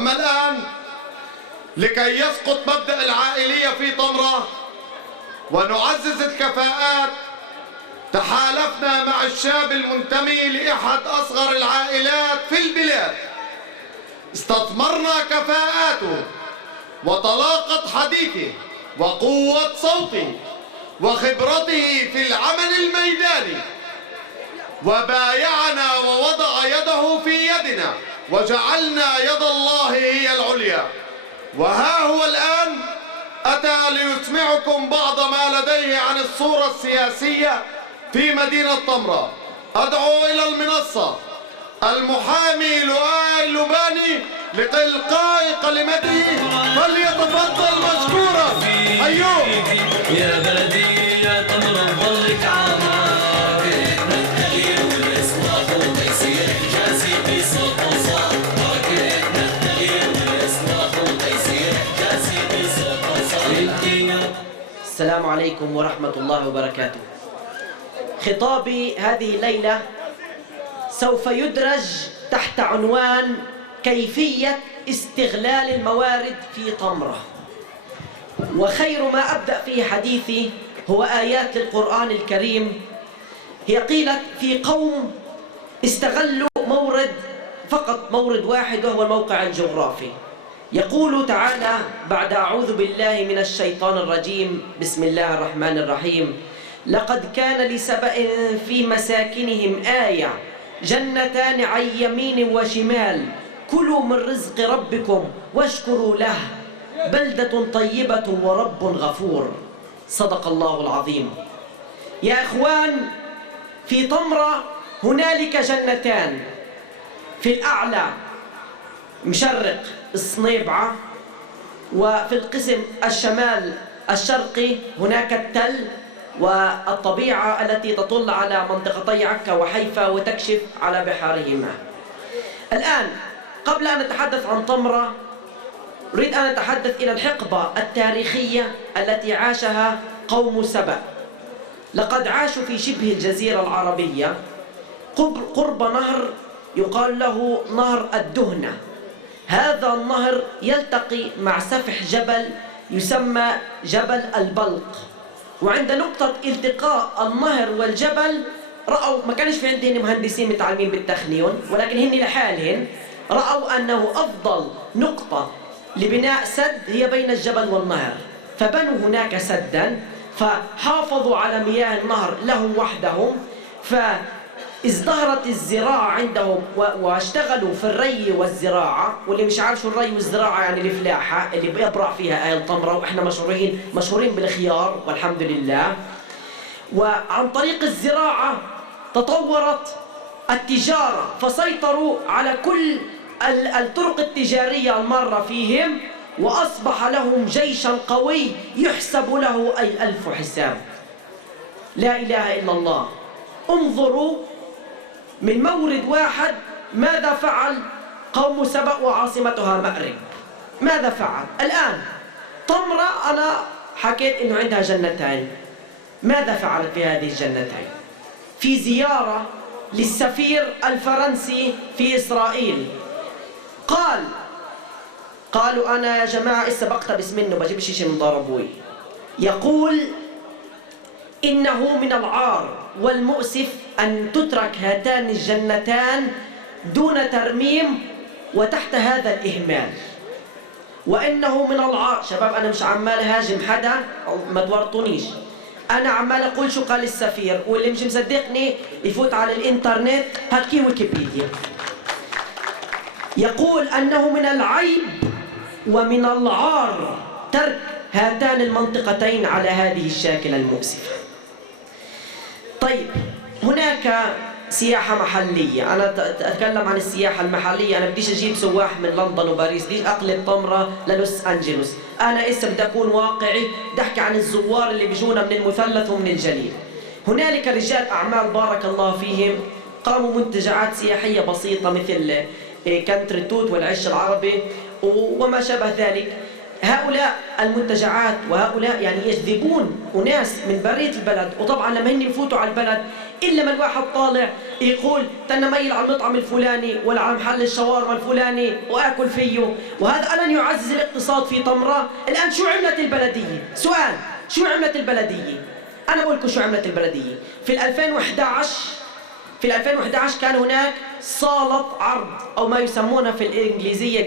أما الآن لكي يسقط مبدأ العائلية في طمرة ونعزز الكفاءات، تحالفنا مع الشاب المنتمي لأحد أصغر العائلات في البلاد. استثمرنا كفاءاته وطلاقة حديثه وقوة صوته وخبرته في العمل الميداني، وبايعنا ووضع يده في يدنا وجعلنا يد الله هي العليا. وها هو الآن أتى ليسمعكم بعض ما لديه عن الصورة السياسية في مدينة طمرة. أدعو إلى المنصة المحامي لؤي اللباني لإلقاء كلمته، فليتفضل مشكورا. أيوه يا بلدي يا طمرة ظلك عمار، نتهلي والإصلاح وتيسير حجازي في صوت وصال. نتهلي والإصلاح وتيسير حجازي في صوت وصال. السلام عليكم ورحمة الله وبركاته. خطابي هذه الليلة سوف يدرج تحت عنوان كيفية استغلال الموارد في طمرة. وخير ما أبدأ في حديثي هو آيات للقرآن الكريم. هي قيلت في قوم استغلوا فقط مورد واحد، وهو الموقع الجغرافي. يقول تعالى بعد أعوذ بالله من الشيطان الرجيم، بسم الله الرحمن الرحيم: لقد كان لسبأ في مساكنهم آية، جنتان عن يمين وشمال، كلوا من رزق ربكم واشكروا له، بلدة طيبة ورب غفور. صدق الله العظيم. يا إخوان، في طمرة هنالك جنتان، في الأعلى مشرق الصنيبعة، وفي القسم الشمال الشرقي هناك التل والطبيعة التي تطل على منطقتي عكا وحيفا وتكشف على بحارهما. الآن قبل أن نتحدث عن طمرة أريد أن أتحدث إلى الحقبة التاريخية التي عاشها قوم سبأ. لقد عاشوا في شبه الجزيرة العربية قرب نهر يقال له نهر الدهنة. هذا النهر يلتقي مع سفح جبل يسمى جبل البلق، وعند نقطة التقاء النهر والجبل رأوا، ما كانش في عندهم مهندسين متعلمين بالتخنيون، ولكن هن لحالهم رأوا أنه أفضل نقطة لبناء سد هي بين الجبل والنهر، فبنوا هناك سدا، فحافظوا على مياه النهر لهم وحدهم، ازدهرت الزراعة عندهم واشتغلوا في الري والزراعة. واللي مش عارف شو الري والزراعة يعني الفلاحة اللي بيبرع فيها أهل طمرة، وإحنا مشهورين بالخيار والحمد لله. وعن طريق الزراعة تطورت التجارة، فسيطروا على كل الطرق التجارية المارة فيهم، وأصبح لهم جيشا قوي يحسب له أي ألف حساب. لا إله إلا الله. انظروا من مورد واحد ماذا فعل قوم سبأ وعاصمتها مأرب. ماذا فعل؟ الآن طمرة أنا حكيت إنه عندها جنتين. ماذا فعلت في هذه الجنتين؟ في زيارة للسفير الفرنسي في إسرائيل قالوا أنا يا جماعة إسا بقتبس منه بجيب شيء من ضربوي. يقول إنه من العار والمؤسف أن تترك هاتان الجنتان دون ترميم وتحت هذا الإهمال، وإنه من العار. شباب أنا مش عمال هاجم حدا، ما تورطونيش، أنا عمال أقول شو قال السفير، واللي مش مصدقني يفوت على الإنترنت هكي ويكيبيديا. يقول أنه من العيب ومن العار ترك هاتان المنطقتين على هذه الشاكلة المؤسفة. طيب، هناك سياحة محلية. أنا أتكلم عن السياحة المحلية. أنا بديش أجيب سواح من لندن وباريس، بديش أقلب طمرة للوس أنجلوس. أنا إسا بدي أكون واقعي، بدي أحكي عن الزوار اللي بيجونا من المثلث ومن الجليل. هنالك رجال أعمال بارك الله فيهم قاموا منتجعات سياحية بسيطة مثل كانتري توت والعش العربي وما شابه ذلك. هؤلاء المنتجعات وهؤلاء يعني يجذبون أناس من برية البلد، وطبعا لما هن يفوتوا على البلد إلا ما الواحد طالع يقول تنا ميل على المطعم الفلاني ولا على محل الشاورما الفلاني وآكل فيه. وهذا ألن يعزز الاقتصاد في طمرة؟ الآن شو عملت البلدية؟ سؤال، شو عملت البلدية؟ أنا بقول لكم شو عملت البلدية. في 2011 كان هناك صالة عرض أو ما يسمونها في الإنجليزية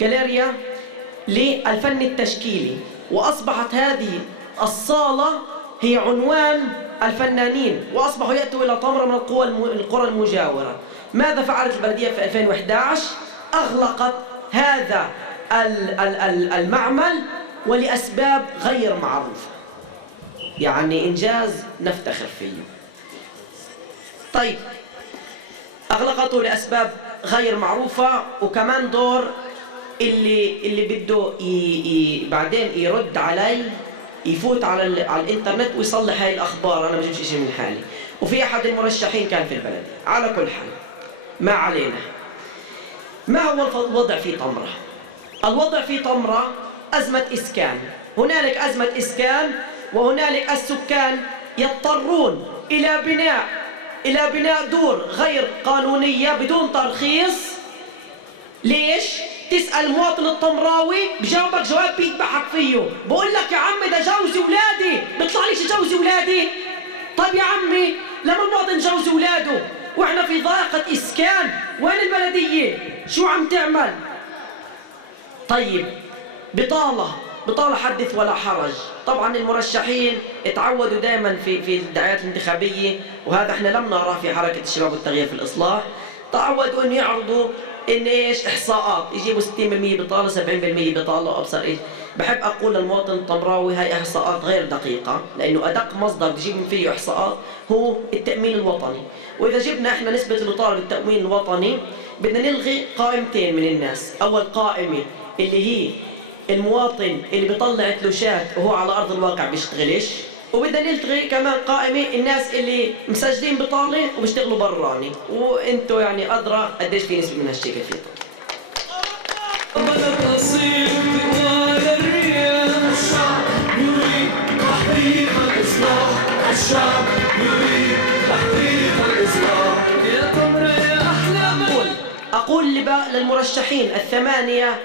جاليريا للفن التشكيلي، وأصبحت هذه الصالة هي عنوان الفنانين، وأصبحوا يأتوا إلى طمرة من القرى المجاورة. ماذا فعلت البلدية في 2011؟ أغلقت هذا المعمل ولأسباب غير معروفة، يعني إنجاز نفتخر فيه. طيب، أغلقته لأسباب غير معروفة، وكمان دور اللي بده بعدين يرد علي يفوت على الانترنت ويصلح هاي الأخبار. أنا ما بجيبش شيء من حالي. وفي أحد المرشحين كان في البلد. على كل حال ما علينا. ما هو الوضع في طمرة؟ الوضع في طمرة أزمة إسكان. هنالك أزمة إسكان، وهنالك السكان يضطرون إلى بناء دور غير قانونية بدون ترخيص. ليش؟ تسأل المواطن الطمراوي بجاوبك جواب بيذبحك فيه، بقول لك يا عمي ده جوزي ولادي، بيطلع ليش جوزي ولادي؟ طيب يا عمي لما المواطن جوزي ولاده واحنا في ضائقة إسكان، وين البلدية؟ شو عم تعمل؟ طيب، بطالة حدث ولا حرج. طبعا المرشحين اتعودوا دائما في الدعايات الانتخابية، وهذا احنا لم نراه في حركة الشباب والتغيير في الإصلاح. تعودوا ان يعرضوا ان ايش؟ احصاءات، يجيبوا 60% بطالة 70% بطالة وابصر ايش. بحب اقول للمواطن الطمراوي هاي احصاءات غير دقيقة، لانه ادق مصدر تجيب من فيه احصاءات هو التأمين الوطني. واذا جبنا احنا نسبة البطالة بالتأمين الوطني بدنا نلغي قائمتين من الناس. اول قائمة اللي هي المواطن اللي بيطلع تلوشات وهو على ارض الواقع بيشتغلش، وبدنا نلغي كمان قائمة الناس اللي مسجلين بطالة وبيشتغلوا براني، وانتوا يعني ادرى قديش في نسبة من هالشيء كيف الشعب يريد تحقيق الإصلاح. يا طمرة يا أحلى. أقول للمرشحين الثمانية،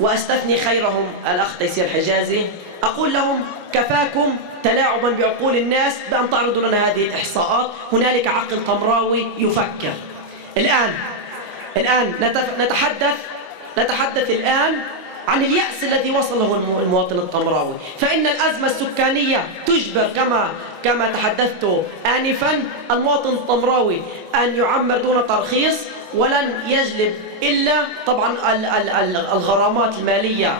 وأستثني خيرهم الأخ تيسير حجازي، أقول لهم كفاكم تلاعبا بعقول الناس بأن تعرضوا لنا هذه الإحصاءات. هنالك عقل طمراوي يفكر. الآن نتحدث الآن عن اليأس الذي وصله المواطن الطمراوي. فإن الأزمة السكانية تجبر كما تحدثت آنفا المواطن الطمراوي أن يعمر دون ترخيص، ولن يجلب إلا طبعا الغرامات المالية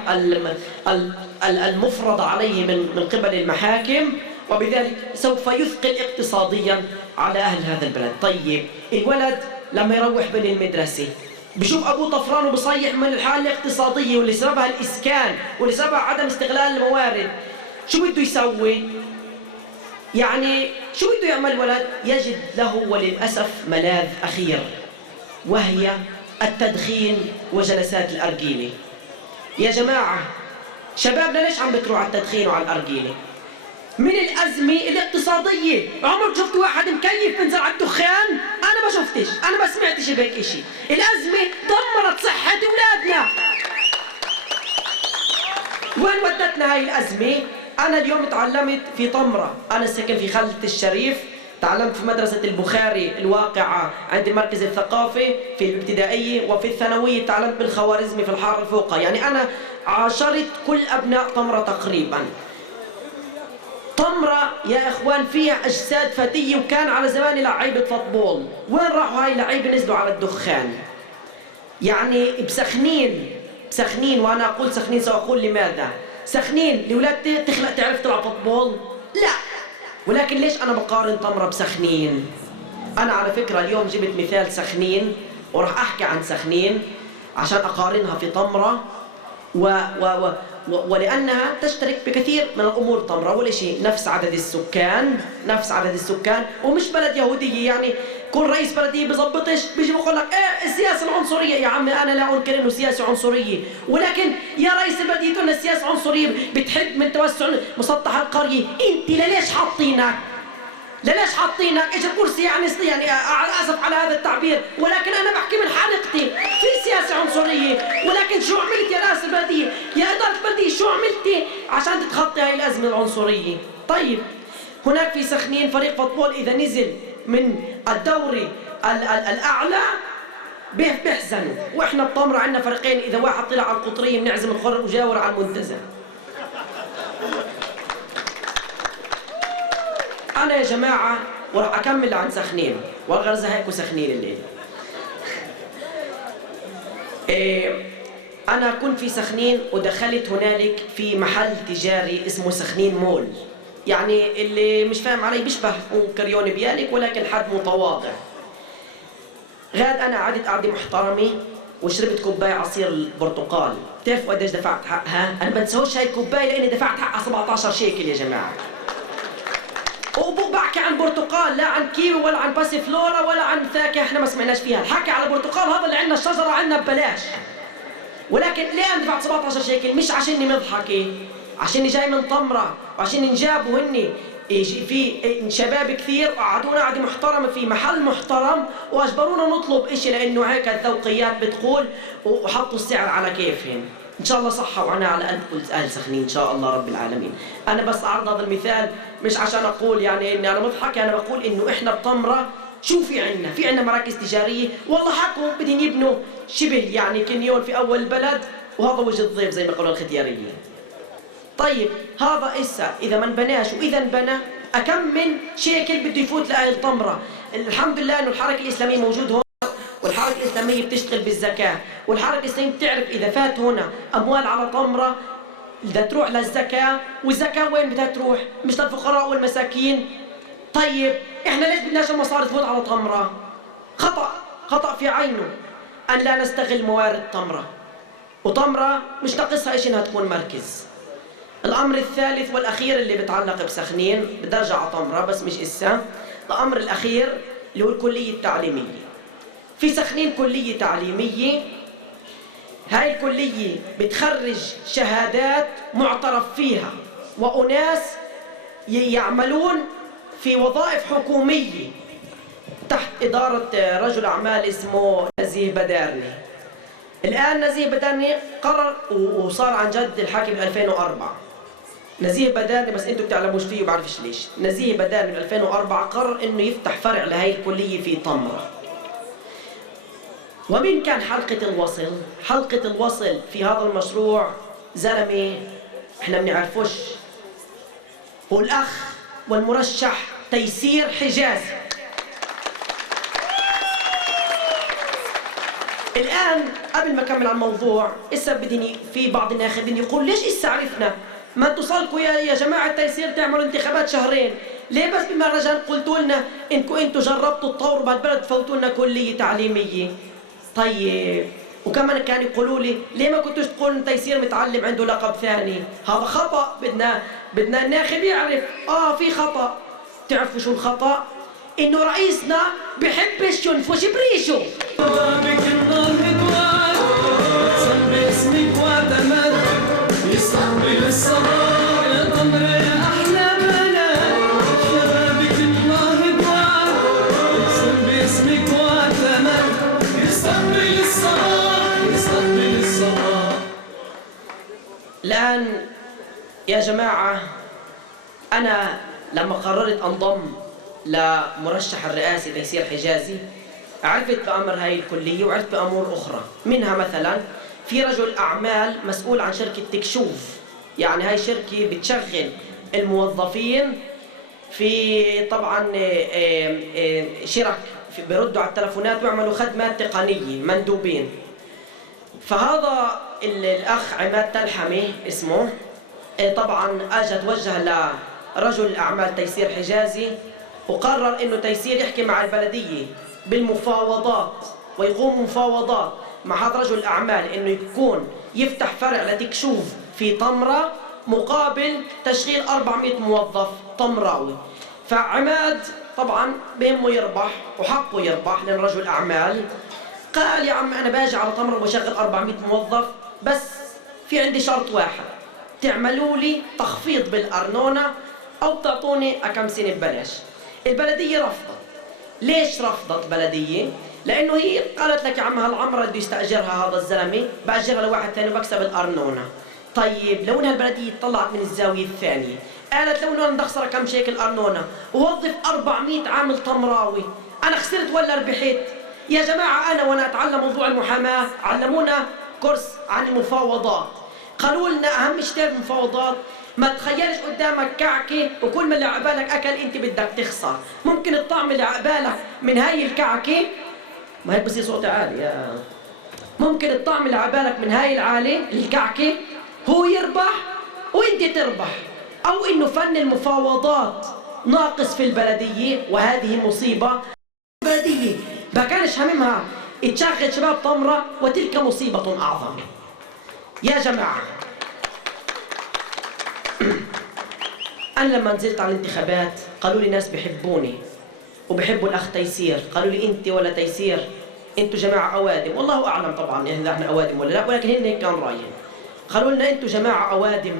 المفرضة عليه من قبل المحاكم، وبذلك سوف يثقل اقتصاديا على أهل هذا البلد. طيب، الولد لما يروح بين المدرسة بشوف أبوه طفران وبصيح من الحالة الاقتصادية واللي سببها الإسكان واللي سببها عدم استغلال الموارد، شو بده يسوي؟ يعني شو بده يعمل الولد؟ يجد له وللأسف ملاذ أخير، وهي التدخين وجلسات الأرجيلة. يا جماعة شبابنا ليش عم بكروا على التدخين وعلى الأرجيلة؟ من الأزمة الاقتصادية. عمرك شفت واحد مكيف بنزل على الدخان؟ أنا ما شفتش، أنا ما سمعتش بهيك إشي. الأزمة دمرت صحة أولادنا. وين ودتنا هاي الأزمة؟ أنا اليوم تعلمت في طمرة، أنا ساكن في خالد الشريف، تعلمت في مدرسة البخاري الواقعة عند مركز الثقافة في الابتدائية، وفي الثانوية تعلمت بالخوارزمي في الحارة الفوقة. يعني أنا عاشرت كل أبناء طمرة تقريبا. طمرة يا إخوان فيها أجساد فتية، وكان على زمان لعيبة فوتبول. وين راحوا هاي اللعيبة؟ نزلوا على الدخان. يعني بسخنين، وأنا أقول سخنين سأقول لماذا. سخنين لولاد تخلق تعرف تلعب فوتبول؟ لا. ولكن ليش أنا بقارن طمرة بسخنين؟ أنا على فكرة اليوم جبت مثال سخنين، وراح أحكي عن سخنين عشان أقارنها في طمرة، ولأنها تشترك بكثير من الأمور. طمرة أول شيء نفس عدد السكان، ومش بلد يهودية. يعني كل رئيس بلدية بزبطش بيجي بقول لك إيه السياسة العنصرية. يا عمي أنا لا أنكر إنه سياسة عنصرية، ولكن يا رئيس البلدية تقول لنا السياسة عنصرية بتحد من توسع مسطح القرية. أنت ليش حاطينك؟ ليش حاطينك؟ ايش الكرسي يعني اسف على هذا التعبير، ولكن انا بحكي من حلقتي. في سياسه عنصريه، ولكن شو عملت يا ناس البلديه، يا اداره البلديه، شو عملتي عشان تتخطي هاي الازمه العنصريه؟ طيب هناك في سخنين فريق فوتبول اذا نزل من الدوري الاعلى بيحزنوا، واحنا بطمرة عندنا فريقين اذا واحد طلع على القطريه بنعزم الخر وجاور على المنتزه. أنا يا جماعة وراح أكمل عن سخنين، والغرزة هيك وسخنين الليل. أنا كنت في سخنين ودخلت هنالك في محل تجاري اسمه سخنين مول، يعني اللي مش فاهم علي بيشبه كريون بيالك ولكن حد متواضع. غاد أنا قعدت قعدة محترمة وشربت كوباية عصير البرتقال. بتعرفوا قديش دفعت حقها؟ أنا بنساوش هاي الكوباية لأني دفعت حقها 17 شيكل يا جماعة. وبحكي عن برتقال، لا عن كيوي ولا عن باسيفلورا ولا عن فاكهه احنا ما سمعناش فيها، الحكي على برتقال هذا اللي عندنا الشجره عندنا ببلاش. ولكن ليه انا دفعت 17 شيكل؟ مش عشاني مضحكه، عشاني جاي من طمره، وعشان انجابوا هني في شباب كثير وقعدونا قعده محترمه في محل محترم واجبرونا نطلب اشي لانه هيك الذوقيات بتقول، وحطوا السعر على كيفهم. ان شاء الله صحة وعنا على قد قلت اهل سخنين ان شاء الله رب العالمين. انا بس اعرض هذا المثال مش عشان اقول يعني اني انا مضحك، انا بقول انه احنا بطمرة شو في عندنا؟ في عندنا مراكز تجارية، والله حكوا بدهم يبنوا شبه يعني كنيون في اول البلد، وهذا وجه الضيف زي ما قالوا الختياريين. طيب هذا إسا اذا ما انبناش، واذا انبنى اكم من شيكل بده يفوت لاهل طمرة. الحمد لله انه الحركة الاسلامية موجود هون، والحركة الإسلامية بتشتغل بالزكاة، والحركة الإسلامية بتعرف إذا فات هنا أموال على طمرة بدها تروح للزكاة، والزكاة وين بدها تروح؟ مش للفقراء والمساكين. طيب إحنا ليش بدناش المصاري تفوت على طمرة؟ خطأ في عينه أن لا نستغل موارد طمرة، وطمرة مش ناقصها إيش إنها تكون مركز. الأمر الثالث والأخير اللي بتعلق بسخنين، بدي أرجع على طمرة بس مش إسا. الأمر الأخير اللي هو الكلية التعليمية. في سخنين كلية تعليمية، هاي الكلية بتخرج شهادات معترف فيها وأناس يعملون في وظائف حكومية تحت إدارة رجل أعمال اسمه نزيه بدارني. الآن نزيه بدارني قرر وصار عن جد الحاكم 2004. نزيه بدارني بس انتم بتعلموش فيه وبعرفش ليش. نزيه بدارني 2004 قرر انه يفتح فرع لهي الكلية في طمرة. ومن كان حلقة الوصل؟ حلقة الوصل في هذا المشروع زلمة احنا بنعرفوش، هو الأخ والمرشح تيسير حجازي. الآن قبل ما أكمل على الموضوع، إسا بدني في بعض الناخبين يقول ليش إسا عرفنا؟ ما توصلكوا يا جماعة تيسير تعملوا انتخابات شهرين، ليه بس بمهرجان قلتوا لنا إنكم أنتوا جربتوا تطوروا بهالبلد تفوتوا لنا كلية تعليمية؟ طيب وكمان كانوا يقولوا لي ليه ما كنتوش تقولوا تيسير متعلم عنده لقب ثاني؟ هذا خطأ، بدنا الناخب يعرف في خطأ. تعرفوا شو الخطأ؟ إنه رئيسنا بحبش ينفش بريشه. بك النهض صب اسمك واعتمد يستقبل الصبر يا طمر يا أحلى بلد. شبابك النهض صب اسمك واعتمد يستقبل الصبر. الآن يا جماعة أنا لما قررت أنضم لمرشح الرئاسي تيسير حجازي عرفت بأمر هاي الكلية وعرفت بأمور أخرى، منها مثلا في رجل أعمال مسؤول عن شركة تكشوف، يعني هاي شركة بتشغل الموظفين في طبعا شرك بيردوا على التلفونات ويعملوا خدمات تقنية مندوبين. فهذا الأخ عماد تلحمة اسمه طبعا اجى توجه لرجل أعمال تيسير حجازي وقرر إنه تيسير يحكي مع البلدية بالمفاوضات ويقوم مفاوضات مع هذا رجل الأعمال إنه يفتح فرع لتكشوف في طمرة مقابل تشغيل 400 موظف طمراوي. فعماد طبعا بهمه يربح وحقه يربح لأن رجل أعمال. قال يا عم أنا باجي على طمرة وبشغل 400 موظف، بس في عندي شرط واحد، تعملوا لي تخفيض بالأرنونة أو تعطوني كم سنة ببلاش. البلدية رفضت. ليش رفضت البلدية؟ لأنه هي قالت لك يا عم هالعمرة بده يستأجرها هذا الزلمة، بأجرها لواحد ثاني وبكسب الأرنونة. طيب لو انها البلدية طلعت من الزاوية الثانية، قالت لو انه انا بدي اخسر كم شيكل أرنونة ووظف 400 عامل تمراوي، أنا خسرت ولا ربحت؟ يا جماعة أنا وأنا أتعلم موضوع المحاماة علمونا كورس عن المفاوضات، قالوا لنا أهم شيء المفاوضات ما تخيلش قدامك كعكة وكل ما اللي عقبالك أكل أنت بدك تخسر، ممكن الطعم اللي عقبالك من هاي الكعكة، ما هيك بصير صوتي عالي يا ممكن الطعم اللي عقبالك من هاي الكعكة هو يربح وأنت تربح، أو إنه فن المفاوضات ناقص في البلدية وهذه مصيبة. البلدية ما كانش هممها تشغل شباب طمرة وتلك مصيبة أعظم. يا جماعة أنا لما نزلت على الانتخابات قالوا لي ناس بيحبوني وبحبوا الأخ تيسير، قالوا لي أنت ولا تيسير أنتوا جماعة أوادم، والله أعلم طبعا إذا إحنا أوادم ولا لا، ولكن هن هيك كان رأيهم. قالوا لنا أنتوا جماعة أوادم،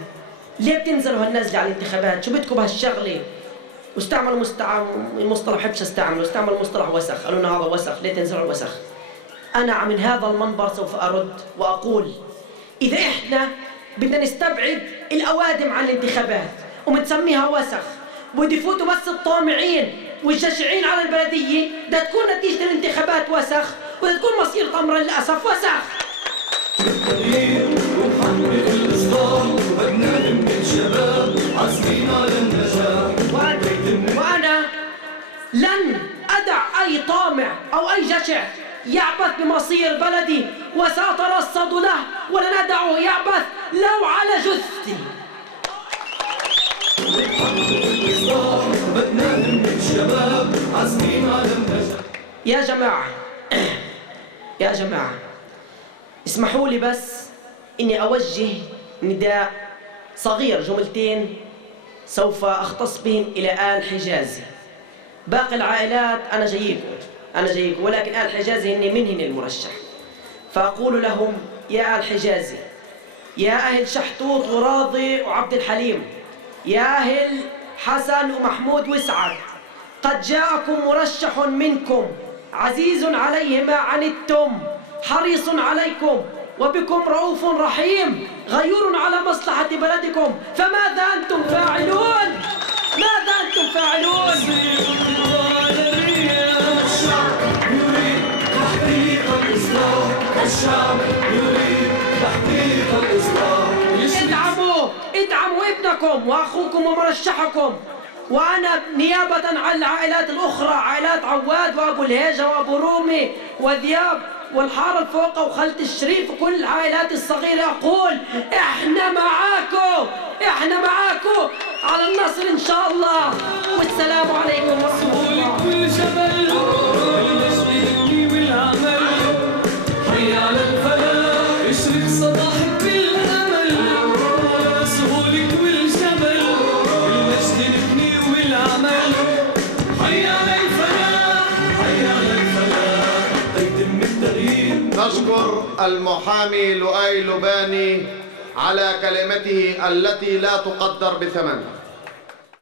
ليه بتنزلوا هالنزلة على الانتخابات؟ شو بدكم بهالشغلة؟ واستعملوا المصطلح بحبش استعمله، استعملوا مصطلح وسخ، قالوا لنا هذا وسخ، ليه تنزلوا الوسخ؟ أنا من هذا المنبر سوف أرد وأقول إذا إحنا بدنا نستبعد الأوادم عن الانتخابات ومنسميها وسخ وبده يفوتوا بس الطامعين والجشعين على البلدية، بدها تكون نتيجة الانتخابات وسخ وبدها تكون مصير طمرة للأسف وسخ. التغيير ونحقق الإصلاح بدنا نمكن شباب عازمين على النجاح. وأنا لن أدع أي طامع أو أي جشع يعبث بمصير بلدي وسأترصد له، ولن أدعه يعبث لو على جثتي. بدنا نمكن شباب عازمين على النجاح. يا جماعة يا جماعة اسمحوا لي بس إني أوجه نداء صغير، جملتين سوف أختص بهم إلى آل حجازي. باقي العائلات أنا جايكم، ولكن آل حجازي منهن المرشح، فأقول لهم يا آل حجازي، يا أهل شحتوط وراضي وعبد الحليم، يا أهل حسن ومحمود وسعد، قد جاءكم مرشح منكم عزيز عليه ما عنتم حريص عليكم وبكم رؤوف رحيم غيور على مصلحة بلدكم، فماذا أنتم فاعلون؟ ماذا أنتم فاعلون؟ الشعب يريد تحقيق الإصلاح. ادعموا ابنكم وأخوكم ومرشحكم. وأنا نيابة عن العائلات الأخرى، عائلات عواد وأبو الهيجة وأبو رومي وذياب والحارة الفوقة وخالة الشريف وكل العائلات الصغيرة أقول إحنا معاكم على النصر إن شاء الله، والسلام عليكم ورحمة الله. كل جبل المجد والعمل حي على الفلاح اشرق صباحك بالأمل، سهولك والجبل المجد نبني والعمل حي على الفلاح تيتم التغيير. نشكر المحامي لؤي لباني على كلمته التي لا تقدر بثمن.